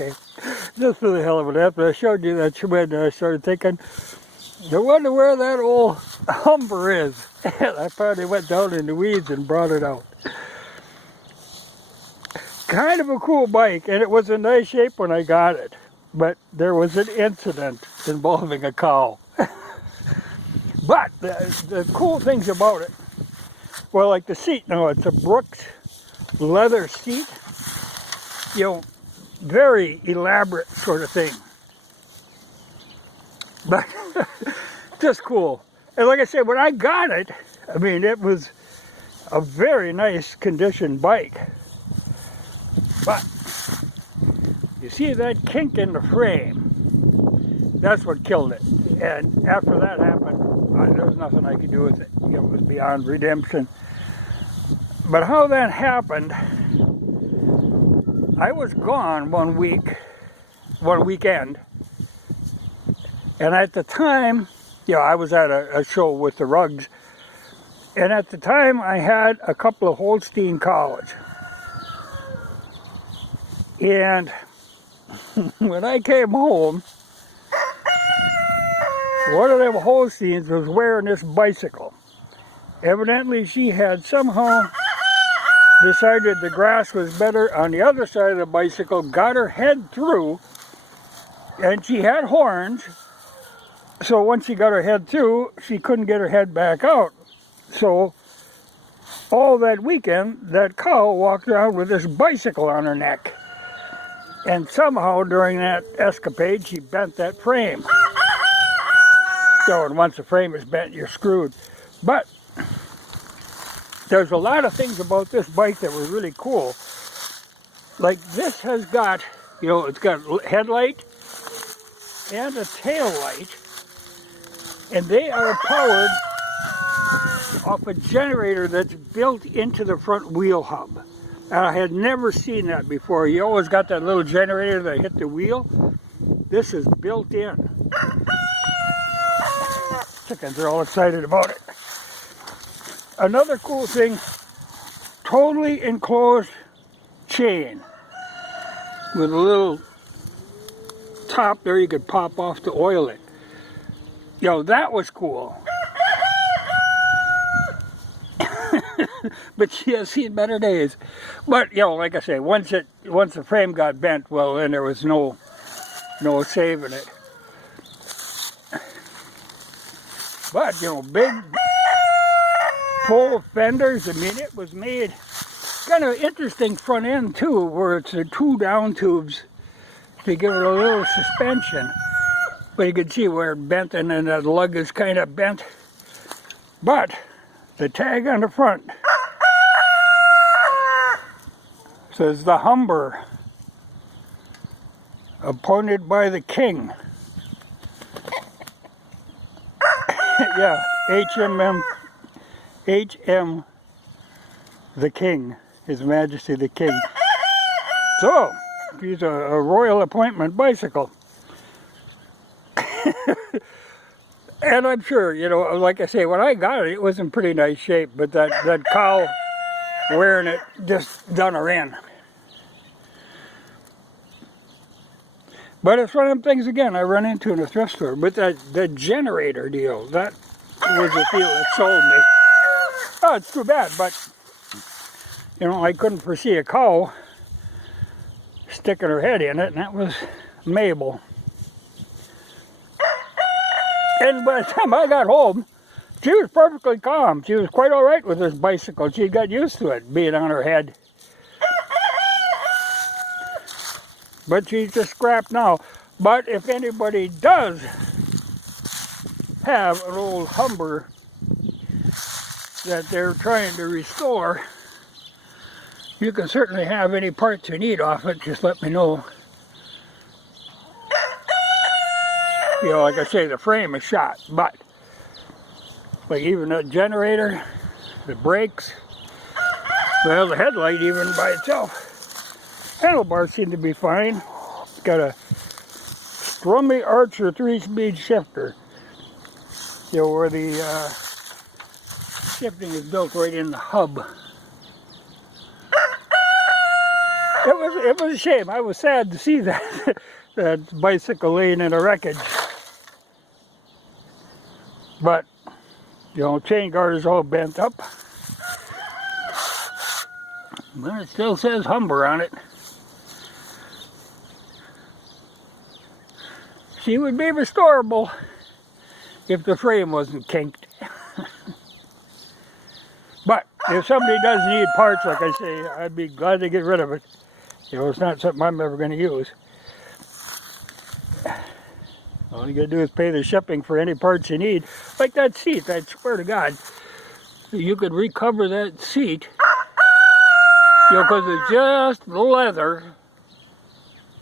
Okay, just for the hell of it, after I showed you that Schmidt, I started thinking, I wonder where that old Humber is. And I finally went down in the weeds and brought it out. Kind of a cool bike, and it was in nice shape when I got it. But there was an incident involving a cow. But the cool things about it, well, like the seat, no, it's a Brooks leather seat. You know, very elaborate sort of thing. But just cool. And like I said, when I got it, I mean, it was a very nice condition bike. But you see that kink in the frame, that's what killed it. And after that happened, there was nothing I could do with it. You know, it was beyond redemption. But how that happened, I was gone one weekend, and at the time, you know, I was at a show with the Rugs, and at the time I had a couple of Holstein cows. And when I came home, one of them Holsteins was wearing this bicycle. Evidently she had somehow decided the grass was better on the other side of the bicycle, got her head through, and she had horns, so once she got her head through, she couldn't get her head back out. So all that weekend, that cow walked around with this bicycle on her neck. And somehow during that escapade, she bent that frame. So, and once the frame is bent, you're screwed. But there's a lot of things about this bike that were really cool. Like this has got, you know, it's got a headlight and a tail light, and they are powered off a generator that's built into the front wheel hub. And I had never seen that before. You always got that little generator that hit the wheel. This is built in. Chickens are all excited about it. Another cool thing, totally enclosed chain with a little top there you could pop off to oil it. You know, that was cool. But she has seen better days. But, you know, like I say, once the frame got bent, well, then there was no saving it. But, you know, big, full fenders. I mean, it was made kind of interesting front end, too, where it's the two down tubes to give it a little suspension. But you can see where it bent, and then that lug is kind of bent. But the tag on the front says the Humber, appointed by the king. Yeah, HM the king, His Majesty the King. So, he's a royal appointment bicycle. And I'm sure, you know, like I say, when I got it, it was in pretty nice shape, but that cow wearing it just done her in. But it's one of them things, again, I run into in a thrift store. But the generator deal, that was the deal that sold me. Oh, it's too bad, but, you know, I couldn't foresee a cow sticking her head in it, and that was Maybelle. And by the time I got home, she was perfectly calm. She was quite all right with this bicycle. She got used to it being on her head. But she's just scrapped now. But if anybody does have an old Humber that they're trying to restore, you can certainly have any parts you need off it. Just let me know. You know, like I say, the frame is shot, but like even the generator, the brakes, well, the headlight even by itself. Handlebars seem to be fine. It's got a Strummy Archer 3-speed shifter. You know, where the shifting is built right in the hub. It was a shame. I was sad to see that that bicycle laying in a wreckage. But you know, chain guard is all bent up. But it still says Humber on it. She would be restorable if the frame wasn't kinked. But if somebody does need parts, like I say, I'd be glad to get rid of it. You know, it's not something I'm ever going to use. All you got to do is pay the shipping for any parts you need. Like that seat, I swear to God, you could recover that seat. You know, because it's just leather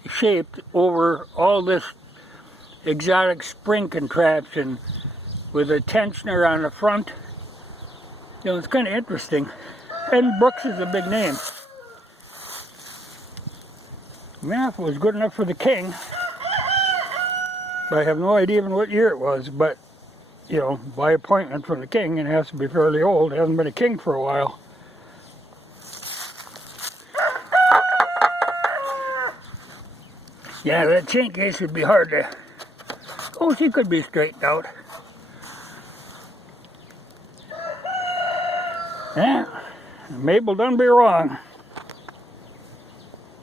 shaped over all this exotic spring contraption with a tensioner on the front. You know, it's kind of interesting. And Brooks is a big name. Yeah, if it was good enough for the king. I have no idea even what year it was, but, you know, by appointment from the king, and it has to be fairly old. It hasn't been a king for a while. Yeah, that chain case would be hard to... Oh, she could be straightened out. Yeah, Maybelle done be wrong.